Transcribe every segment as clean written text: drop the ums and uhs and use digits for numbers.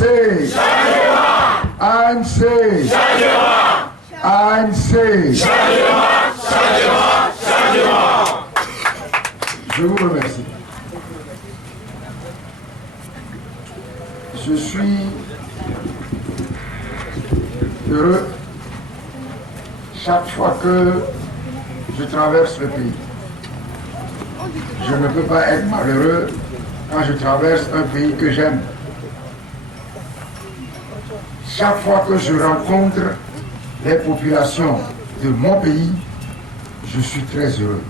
ANC. ANC. ANC. Je vous remercie. Je suis heureux chaque fois que je traverse le pays. Je ne peux pas être malheureux quand je traverse un pays que j'aime. Chaque fois que je rencontre les populations de mon pays, je suis très heureux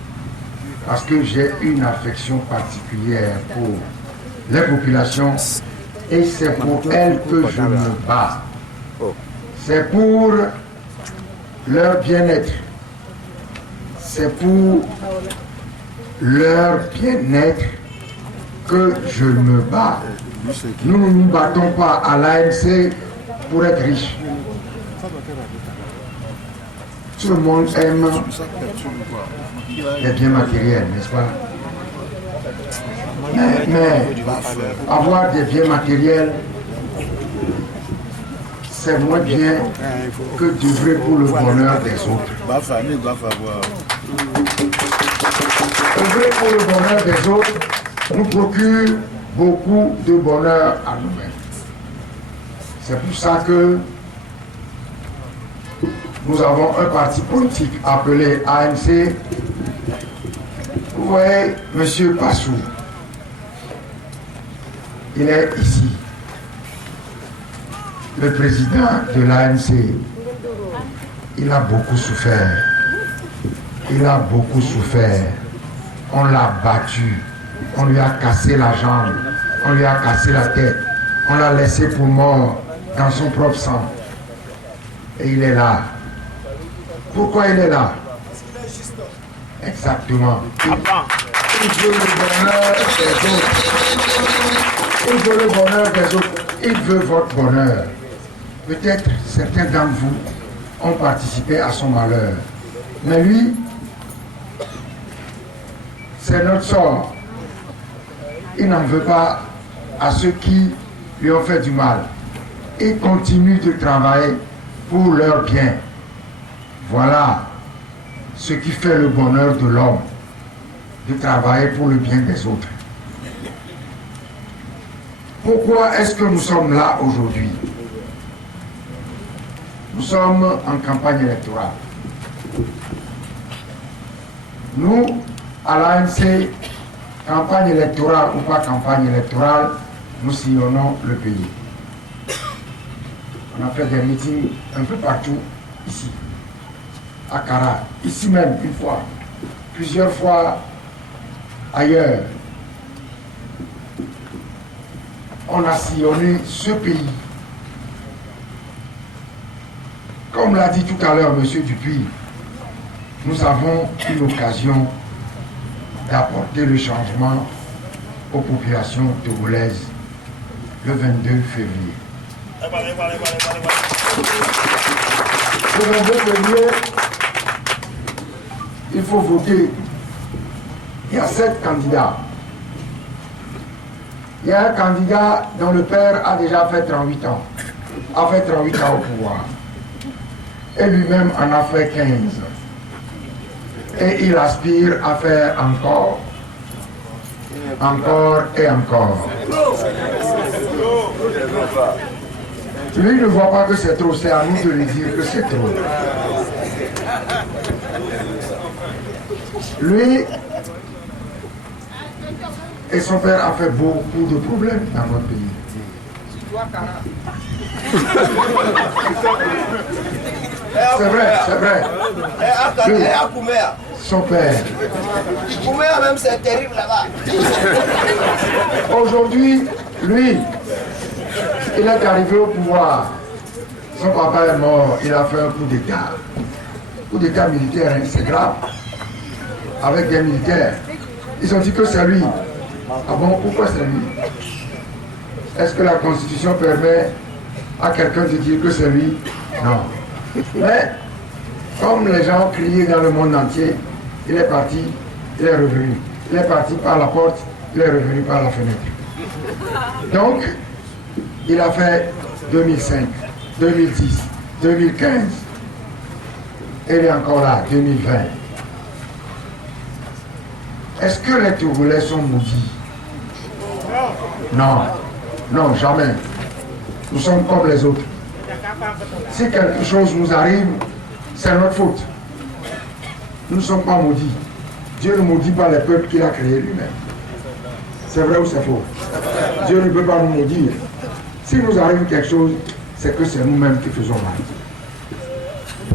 parce que j'ai une affection particulière pour les populations et c'est pour elles que je me bats. C'est pour leur bien-être. C'est pour leur bien-être que je me bats. Nous ne nous battons pas à l'ANC pour être riches. Tout le monde aime les biens matériels, n'est-ce pas? Mais avoir des biens matériels, c'est moins bien que d'œuvrer pour le bonheur des autres. Œuvrer pour le bonheur des autres nous procure beaucoup de bonheur à nous-mêmes. C'est pour ça que nous avons un parti politique appelé ANC. Vous voyez, M. Passou, il est ici. Le président de l'ANC, il a beaucoup souffert. Il a beaucoup souffert. On l'a battu. On lui a cassé la jambe. On lui a cassé la tête. On l'a laissé pour mort dans son propre sang. Et il est là. Pourquoi il est là? Exactement. Il veut le bonheur des autres. Il veut le bonheur des autres. Il veut votre bonheur. Peut-être certains d'entre vous ont participé à son malheur. Mais lui, c'est notre sort. Il n'en veut pas à ceux qui lui ont fait du mal. Il continue de travailler pour leur bien. Voilà ce qui fait le bonheur de l'homme, de travailler pour le bien des autres. Pourquoi est-ce que nous sommes là aujourd'hui? Nous sommes en campagne électorale. Nous, à l'ANC, campagne électorale ou pas campagne électorale, nous sillonnons le pays. On a fait des meetings un peu partout ici, à Kara, ici même une fois, plusieurs fois ailleurs. On a sillonné ce pays. Comme l'a dit tout à l'heure M. Dupuis, nous avons une occasion d'apporter le changement aux populations togolaises le 22 février. Le 22 février, il faut voter. Il y a 7 candidats. Il y a un candidat dont le père a déjà fait 38 ans. A fait 38 ans au pouvoir. Et lui-même en a fait 15. Et il aspire à faire encore et encore. Lui ne voit pas que c'est trop, c'est à nous de lui dire que c'est trop. Lui et son père a fait beaucoup de problèmes dans notre pays. C'est vrai, c'est vrai. Lui, son père. Même c'est terrible là-bas. Aujourd'hui, lui, il est arrivé au pouvoir. Son papa est mort, il a fait un coup d'État. Coup d'État militaire, hein, c'est grave. Avec des militaires. Ils ont dit que c'est lui. Ah bon, pourquoi c'est lui? Est-ce que la Constitution permet à quelqu'un de dire que c'est lui? Non. Mais, comme les gens ont crié dans le monde entier, il est parti, il est revenu. Il est parti par la porte, il est revenu par la fenêtre. Donc, Il a fait 2005, 2010, 2015. Il est encore là, 2020. Est-ce que les Togolais sont maudits? Non, non, jamais. Nous sommes comme les autres. Si quelque chose nous arrive, c'est notre faute. Nous ne sommes pas maudits. Dieu ne maudit pas les peuples qu'il a créés lui-même. C'est vrai ou c'est faux? Dieu ne peut pas nous maudire. Si nous arrive quelque chose, c'est que c'est nous-mêmes qui faisons mal.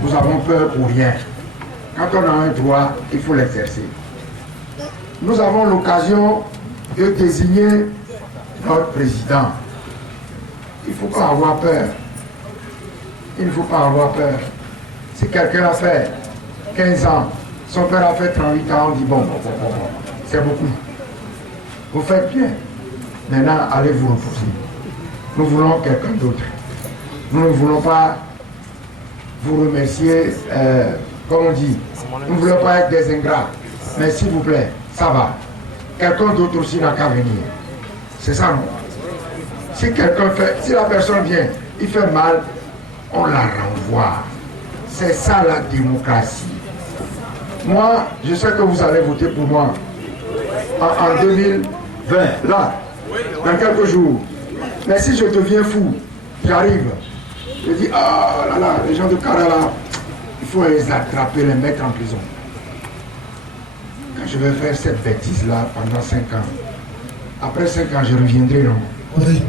Nous avons peur pour rien. Quand on a un droit, il faut l'exercer. Nous avons l'occasion de désigner notre président. Il ne faut pas avoir peur. Il ne faut pas avoir peur. Si quelqu'un a fait 15 ans, son père a fait 38 ans, on dit bon, c'est beaucoup. Vous faites bien. Maintenant, allez vous reposer. Nous voulons quelqu'un d'autre. Nous ne voulons pas vous remercier, comme on dit. Nous ne voulons pas être des ingrats. Mais s'il vous plaît, ça va. Quelqu'un d'autre aussi n'a qu'à venir. C'est ça, non? Si quelqu'un fait, si la personne vient, il fait mal, on la renvoie. C'est ça la démocratie. Moi, je sais que vous allez voter pour moi en 2020, là, dans quelques jours. Mais si je deviens fou, j'arrive, je dis, ah là là, les gens de Kara là, il faut les attraper, les mettre en prison. Quand je vais faire cette bêtise-là pendant 5 ans, après 5 ans, je reviendrai, non? Oui.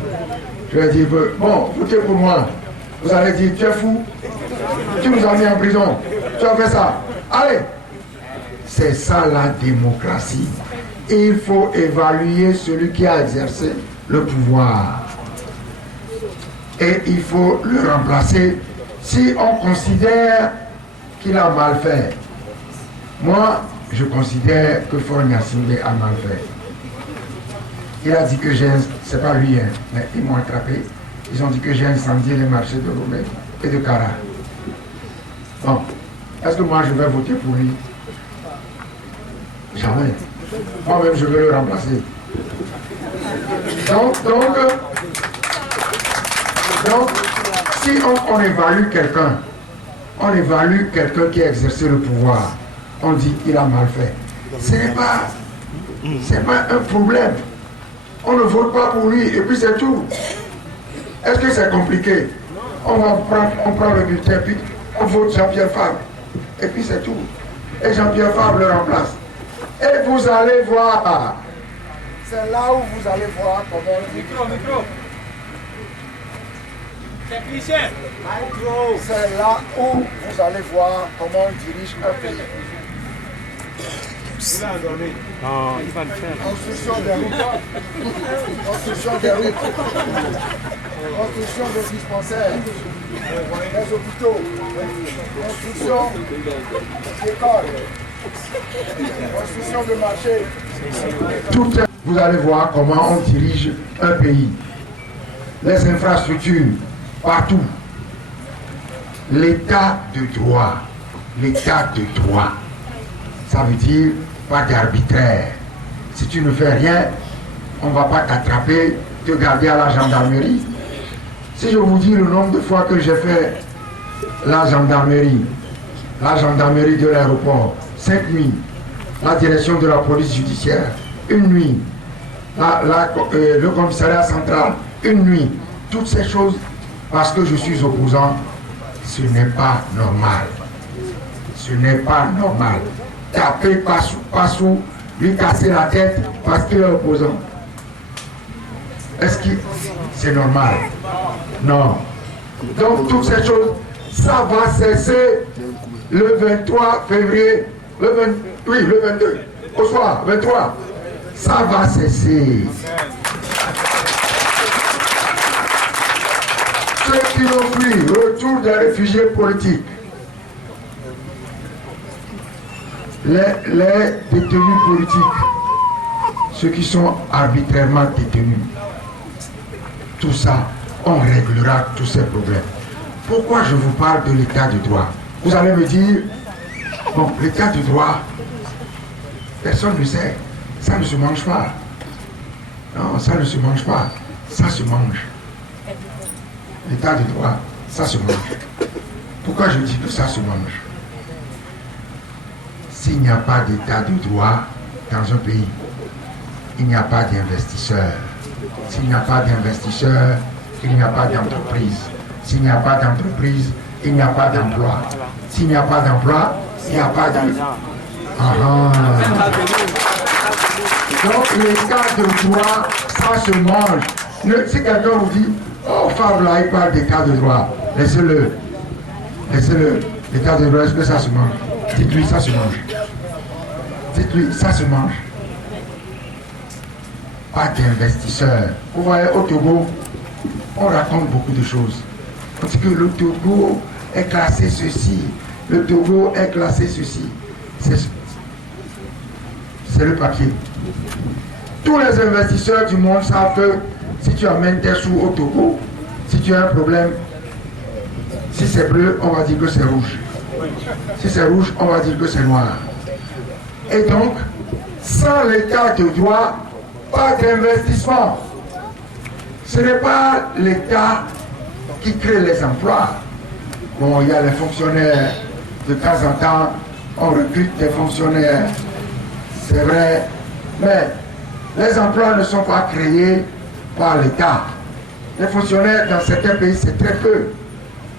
Je vais dire, bon, votez pour moi. Vous allez dire, tu es fou, tu nous as mis en prison, tu as fait ça. Allez! C'est ça la démocratie. Il faut évaluer celui qui a exercé le pouvoir. Et il faut le remplacer si on considère qu'il a mal fait. Moi, je considère que Faure Gnassingbé a mal fait. Il a dit que c'est pas lui, hein, mais ils m'ont attrapé. Ils ont dit que j'ai incendié les marchés de Lomé et de Kara. Bon, est-ce que moi je vais voter pour lui? Jamais. Moi-même je vais le remplacer. Donc si on évalue quelqu'un, qui a exercé le pouvoir, on dit qu'il a mal fait. Ce n'est pas un problème. On ne vote pas pour lui et puis c'est tout. Est-ce que c'est compliqué? On prend le bulletin puis on vote Jean-Pierre Fabre. Et puis c'est tout. Et Jean-Pierre Fabre le remplace. Et vous allez voir. C'est là où vous allez voir comment... Micro. C'est là où vous allez voir comment on dirige un pays. Non, il va le faire. Construction des routes. Construction des dispensaires. Des hôpitaux. Construction d'écoles. Construction de marchés. Vous allez voir comment on dirige un pays. Les infrastructures, partout. L'état de droit. L'état de droit. Ça veut dire pas d'arbitraire. Si tu ne fais rien, on ne va pas t'attraper, te garder à la gendarmerie. Si je vous dis le nombre de fois que j'ai fait la gendarmerie de l'aéroport, 5 nuits, la direction de la police judiciaire, 1 nuit, le commissariat central, 1 nuit, toutes ces choses, parce que je suis opposant, ce n'est pas normal. Ce n'est pas normal. Taper Passou, lui casser la tête parce qu'il est opposant. Est-ce que c'est normal? Non. Donc toutes ces choses, ça va cesser le 23 février, le 22, au soir, 23. Ça va cesser. Ceux qui ont fui, retour des réfugiés politiques. Les détenus politiques, ceux qui sont arbitrairement détenus, tout ça, on réglera tous ces problèmes. Pourquoi je vous parle de l'état de droit? Vous allez me dire, bon, l'état de droit, personne ne sait, ça ne se mange pas. Non, ça ne se mange pas, ça se mange. l'état de droit, ça se mange. Pourquoi je dis que ça se mange? S'il n'y a pas d'état de droit dans un pays, il n'y a pas d'investisseurs. S'il n'y a pas d'investisseurs, il n'y a pas d'entreprise. S'il n'y a pas d'entreprise, il n'y a pas d'emploi. S'il n'y a pas d'emploi, il n'y a pas de... Donc l'état de droit, ça se mange. Si quelqu'un vous dit, oh Fab là, il parle d'état de droit, laissez-le. Laissez-le. L'état de droit, est-ce que ça se mange? Dites-lui, ça se mange. Dites-lui, ça se mange. Pas d'investisseurs. Vous voyez, au Togo, on raconte beaucoup de choses. On dit que le Togo est classé ceci, le Togo est classé ceci. C'est le papier. Tous les investisseurs du monde savent que si tu amènes tes sous au Togo, si tu as un problème, si c'est bleu, on va dire que c'est rouge. Si c'est rouge, on va dire que c'est noir. Et donc, sans l'état de droit, pas d'investissement. Ce n'est pas l'État qui crée les emplois. Bon, il y a les fonctionnaires, de temps en temps, on recrute des fonctionnaires, c'est vrai, mais les emplois ne sont pas créés par l'État. Les fonctionnaires dans certains pays, c'est très peu.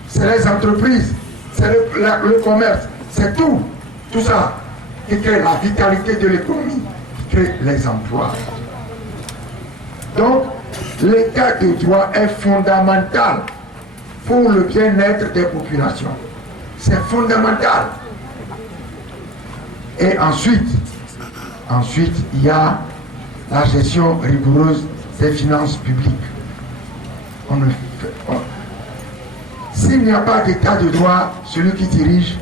C'est les entreprises, c'est le commerce, c'est tout ça qui crée la vitalité de l'économie, qui crée les emplois. Donc, l'état de droit est fondamental pour le bien-être des populations. C'est fondamental. Et ensuite, il y a la gestion rigoureuse des finances publiques. S'il n'y a pas d'état de droit, celui qui dirige,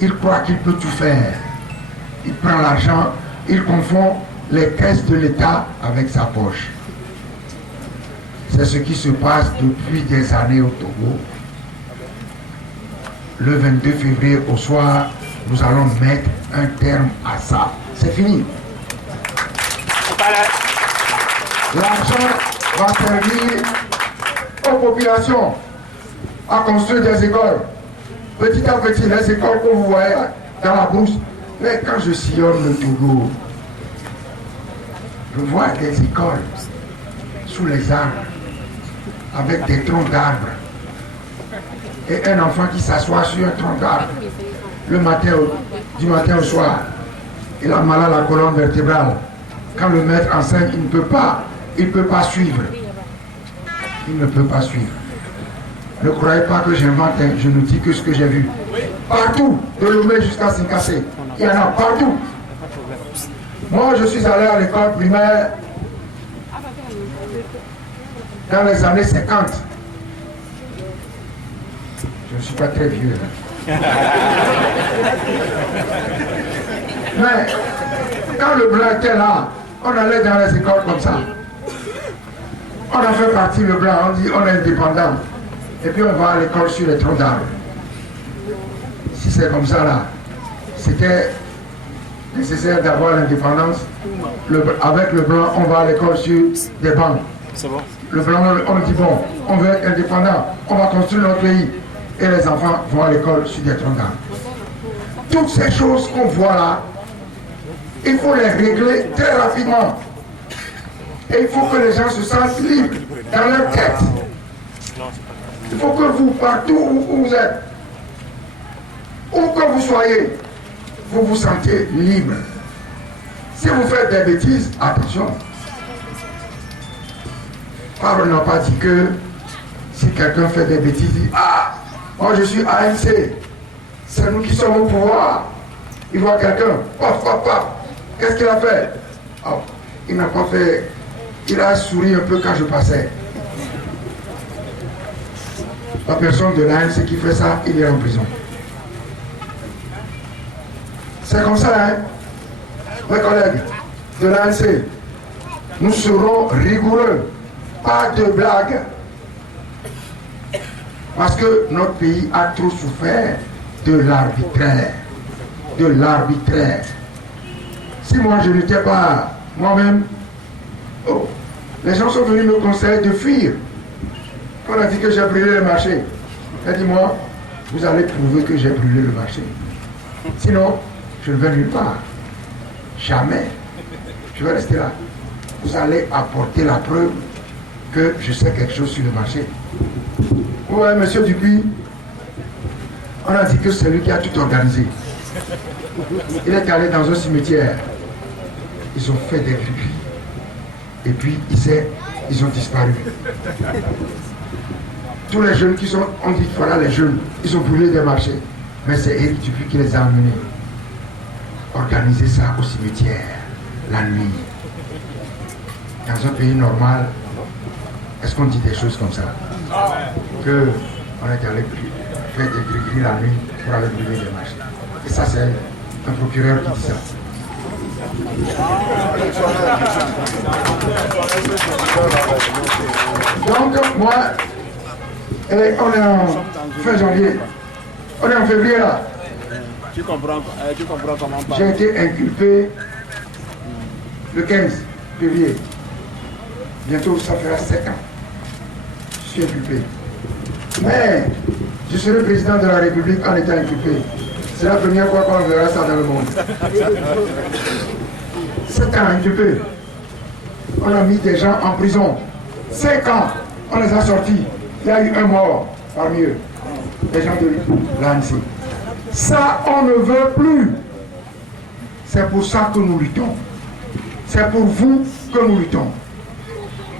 il croit qu'il peut tout faire. Il prend l'argent, il confond les caisses de l'État avec sa poche. C'est ce qui se passe depuis des années au Togo. Le 22 février au soir, nous allons mettre un terme à ça. C'est fini. L'argent va servir aux populations à construire des écoles. Petit à petit, les écoles que vous voyez dans la brousse. Mais quand je sillonne le Togo, je vois des écoles sous les arbres, avec des troncs d'arbres. Et un enfant qui s'assoit sur un tronc d'arbre, du matin au soir, il a mal à la colonne vertébrale. Quand le maître enseigne, il ne peut pas suivre. Il ne peut pas suivre. Ne croyez pas que j'invente, je ne dis que ce que j'ai vu. Partout, de Lomé jusqu'à Sinkassé, il y en a partout. Moi, je suis allé à l'école primaire dans les années 50. Je ne suis pas très vieux. Mais quand le blanc était là, on allait dans les écoles comme ça. On a fait partie le blanc, on dit on est indépendant. Et puis on va à l'école sur les troncs d'arbres. Si c'est comme ça là, c'était nécessaire d'avoir l'indépendance. Avec le blanc, on va à l'école sur des bancs. C'est bon. Le blanc, on dit bon, on veut être indépendant, on va construire notre pays. Et les enfants vont à l'école sur des troncs d'arbres. Toutes ces choses qu'on voit là, il faut les régler très rapidement. Et il faut que les gens se sentent libres dans leur tête. Il faut que vous, partout où vous êtes, où que vous soyez, vous vous sentez libre. Si vous faites des bêtises, attention. Pablo n'a pas dit que si quelqu'un fait des bêtises, il dit ah, moi je suis ANC, c'est nous qui sommes au pouvoir. Il voit quelqu'un, paf, paf, paf. Qu'est-ce qu'il a fait? Oh, il n'a pas fait, il a souri un peu quand je passais. La personne de l'ANC qui fait ça, il est en prison. C'est comme ça, hein? Mes collègues de l'ANC, nous serons rigoureux, pas de blagues. Parce que notre pays a trop souffert de l'arbitraire. De l'arbitraire. Si moi je n'étais pas moi-même, oh, les gens sont venus me conseiller de fuir. On a dit que j'ai brûlé le marché. Dis-moi, vous allez prouver que j'ai brûlé le marché. Sinon, je ne vais nulle part. Jamais. Je vais rester là. Vous allez apporter la preuve que je sais quelque chose sur le marché. Ouais, monsieur Dupuis, on a dit que c'est lui qui a tout organisé. Il est allé dans un cimetière. Ils ont fait des gris. Et puis, ils ont disparu. Tous les jeunes qui sont, on dit voilà les jeunes, ils ont brûlé des marchés. Mais c'est Éric Dupuis qui les a amenés. Organiser ça au cimetière, la nuit. Dans un pays normal, est-ce qu'on dit des choses comme ça? Que on est allé faire des gris la nuit pour aller brûler des marchés. Et ça, c'est un procureur qui dit ça. Donc, moi, on est en fin janvier. On est en février là. Tu comprends comment pas. J'ai été inculpé le 15 février. Bientôt, ça fera 7 ans. Je suis inculpé. Mais je serai président de la République en étant inculpé. C'est la première fois qu'on verra ça dans le monde. 7 ans inculpés. On a mis des gens en prison. 5 ans, on les a sortis. Il y a eu un mort parmi eux. Les gens de l'ANC. Ça, on ne veut plus. C'est pour ça que nous luttons. C'est pour vous que nous luttons.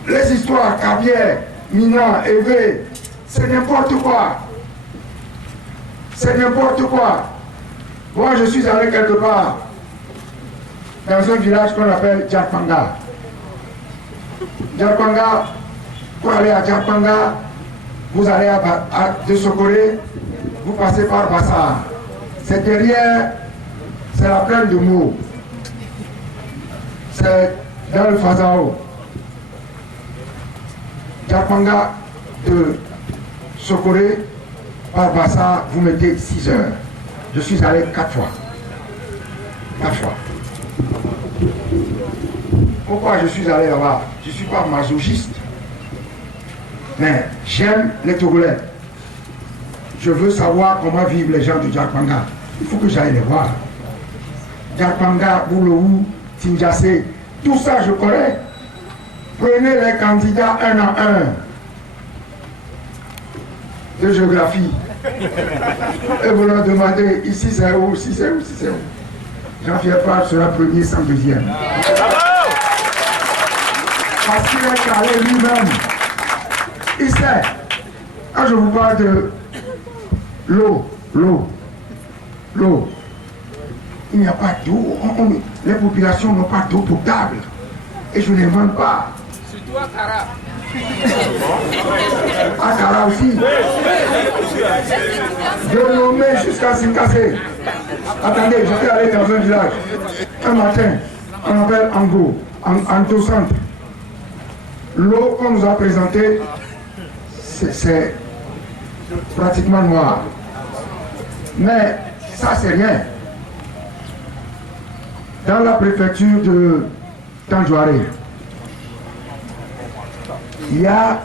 Les histoires, Cabière, Mina, Évé, c'est n'importe quoi. C'est n'importe quoi. Moi, je suis allé quelque part, dans un village qu'on appelle Djarpanga. Djarpanga, pour aller à Djarpanga, vous allez de Sokoré, vous passez par Bassar. C'est derrière, c'est la plaine de Mou. C'est dans le Fazao. Djarpanga de Sokoré, par Bassar, vous mettez 6 heures. Je suis allé 4 fois. 4 fois. Pourquoi je suis allé là-bas? Je ne suis pas masochiste. Mais j'aime les Togolais. Je veux savoir comment vivent les gens de Djarpanga. Il faut que j'aille les voir. Djarpanga, Bouloou, Tindiassé, tout ça je connais. Prenez les candidats un à un de géographie. Et vous leur demandez, ici c'est où, ici c'est où, ici c'est où. Jean-Pierre Page sera premier sans deuxième. Parce qu'il est calé lui-même. Il sait. Quand je vous parle de l'eau, il n'y a pas d'eau. Les populations n'ont pas d'eau potable. Et je n'invente pas. Surtout à Kara. À Kara aussi. De Lomé jusqu'à Sinkassé. Attendez, je vais aller dans un village. Un matin, on appelle Ango, Anto Centre. L'eau qu'on nous a présentée, c'est pratiquement noir. Mais ça, c'est rien. Dans la préfecture de Tanjouaré, il y a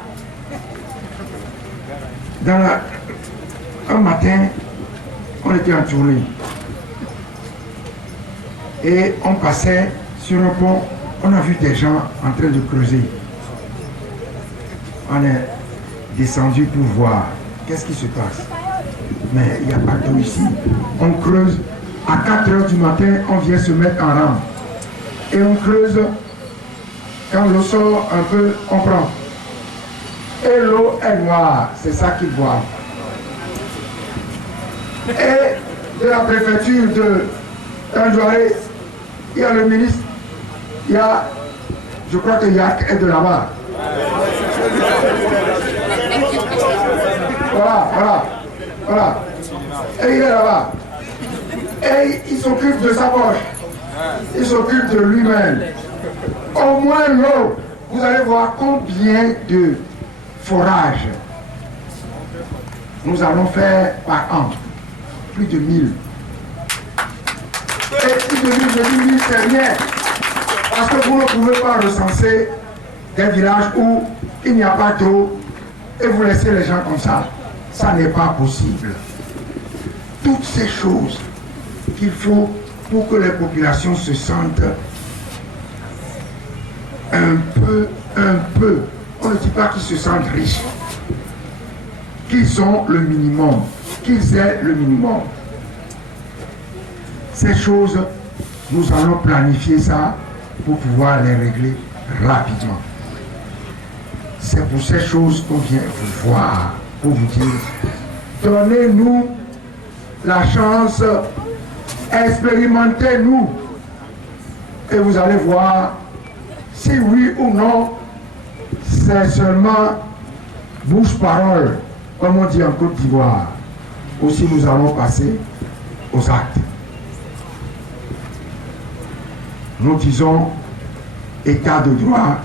un matin, on était en tournée et on passait sur un pont, on a vu des gens en train de creuser. On est descendu pour voir qu'est-ce qui se passe. Mais il n'y a pas d'eau ici. On creuse, à 4 heures du matin, on vient se mettre en rang. Et on creuse, quand l'eau sort un peu, on prend. Et l'eau est noire, c'est ça qu'ils boivent. Et de la préfecture de Tanjouaré, il y a le ministre, il y a, je crois que Yak est de là-bas. Voilà. Et il est là-bas. Et il s'occupe de sa poche. Il s'occupe de lui-même. Au moins l'eau, vous allez voir combien de forages nous allons faire par an. Plus de 1000. Et plus de 1000, je dis 1000, c'est rien. Parce que vous ne pouvez pas recenser des villages où il n'y a pas d'eau et vous laissez les gens comme ça n'est pas possible. Toutes ces choses qu'il faut pour que les populations se sentent un peu, on ne dit pas qu'ils se sentent riches, qu'ils ont le minimum, qu'ils aient le minimum. Ces choses, nous allons planifier ça pour pouvoir les régler rapidement. C'est pour ces choses qu'on vient vous voir, pour vous dire, donnez-nous la chance, expérimentez-nous, et vous allez voir si oui ou non, c'est seulement bouche-parole, comme on dit en Côte d'Ivoire, ou si nous allons passer aux actes. Nous disons état de droit,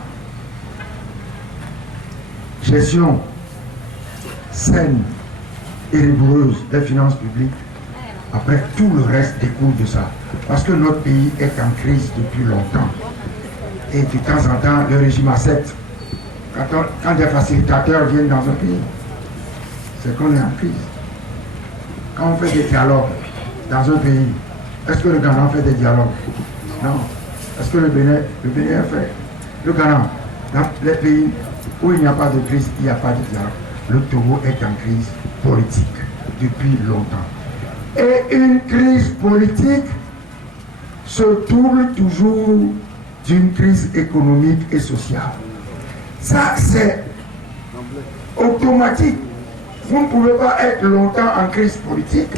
gestion saine et rigoureuse des finances publiques. Après, tout le reste découle de ça. Parce que notre pays est en crise depuis longtemps. Et de temps en temps, le régime accepte. Quand des facilitateurs viennent dans un pays, c'est qu'on est en crise. Quand on fait des dialogues dans un pays, est-ce que le Ghana fait des dialogues? Non. Est-ce que le Bénin fait? Le Ghana, dans les pays où il n'y a pas de crise, il n'y a pas de dialogue. Le Togo est en crise politique depuis longtemps. Et une crise politique se double toujours d'une crise économique et sociale. Ça, c'est automatique. Vous ne pouvez pas être longtemps en crise politique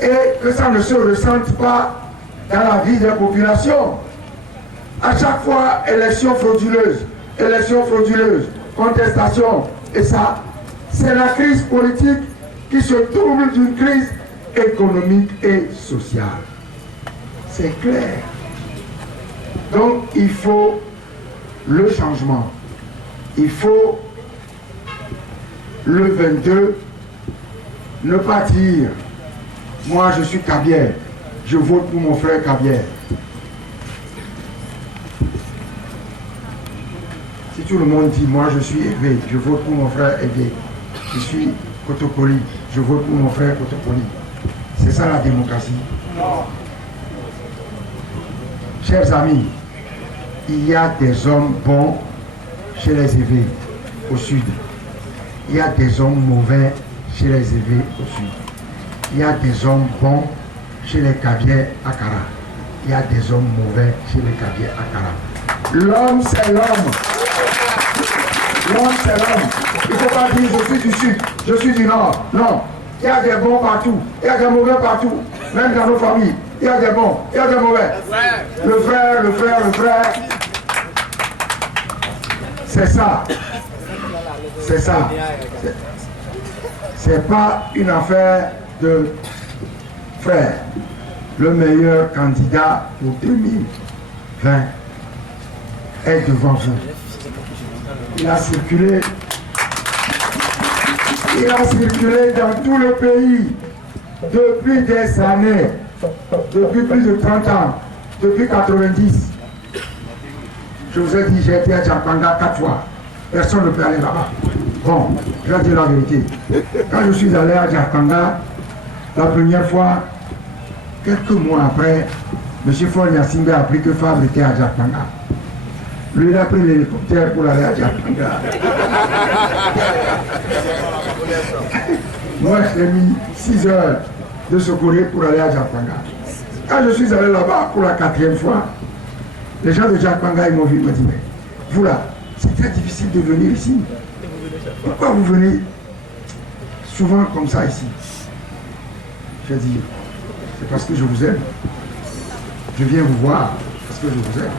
et que ça ne se ressente pas dans la vie des populations. À chaque fois, élection frauduleuse, contestation, et ça, c'est la crise politique qui se double d'une crise économique et sociale. C'est clair. Donc, il faut le changement. Il faut le 22 ne pas dire moi je suis Kabière, je vote pour mon frère Kabière. Si tout le monde dit moi je suis Évé, je vote pour mon frère Évé, je suis Kotokoli, je vote pour mon frère Kotokoli, c'est ça la démocratie? Chers amis, il y a des hommes bons chez les Évé au sud. Il y a des hommes mauvais chez les Évé au sud. Il y a des hommes bons chez les Kabières à Kara. Il y a des hommes mauvais chez les Kabières à Kara. L'homme, c'est l'homme. L'homme, c'est l'homme. Il ne faut pas dire je suis du sud, je suis du nord. Non. Il y a des bons partout. Il y a des mauvais partout. Même dans nos familles. Il y a des bons, il y a des mauvais. Le frère. C'est ça. C'est ça. C'est pas une affaire de frère. Le meilleur candidat pour 2020 est devant vous. Il a circulé dans tout le pays depuis des années, depuis plus de 30 ans, depuis 90. Je vous ai dit, j'ai été à Djakpanga 4 fois. Personne ne peut aller là-bas. Bon, je vais dire la vérité. Quand je suis allé à Djakpanga, la première fois, quelques mois après, M. Fon Yassimbe a appris que Fabre était à Djakpanga. Lui, il a pris l'hélicoptère pour aller à Djakpanga. Moi, je l'ai mis 6 heures de secourir pour aller à Djakpanga. Quand je suis allé là-bas pour la 4e fois, les gens de Djakpanga, ils m'ont vu, ils m'ont dit, mais vous là, c'est très difficile de venir ici. Pourquoi vous venez souvent comme ça ici? J'ai dit, c'est parce que je vous aime. Je viens vous voir parce que je vous aime.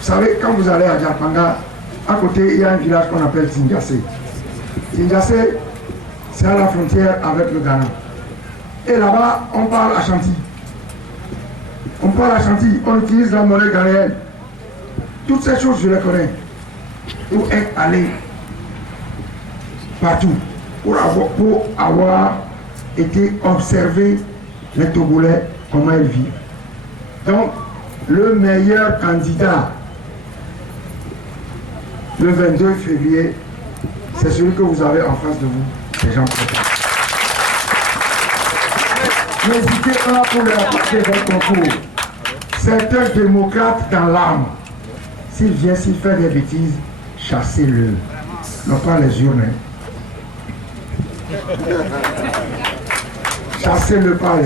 Vous savez, quand vous allez à Djakpanga, à côté, il y a un village qu'on appelle Tingassé. Tingassé, c'est à la frontière avec le Ghana. Et là-bas, on parle Ashanti. On parle Ashanti, on utilise la monnaie ghanéenne. Toutes ces choses, je les connais. Pour être allé partout, pour avoir été observé les Togolais, comment ils vivent. Donc, le meilleur candidat, le 22 février C'est celui que vous avez en face de vous, les gens préparent. N'hésitez pas pour leur apporter votre concours. C'est un démocrate dans l'âme. S'il vient, s'il fait des bêtises, chassez-le. Non pas les urnes. Chassez-le par les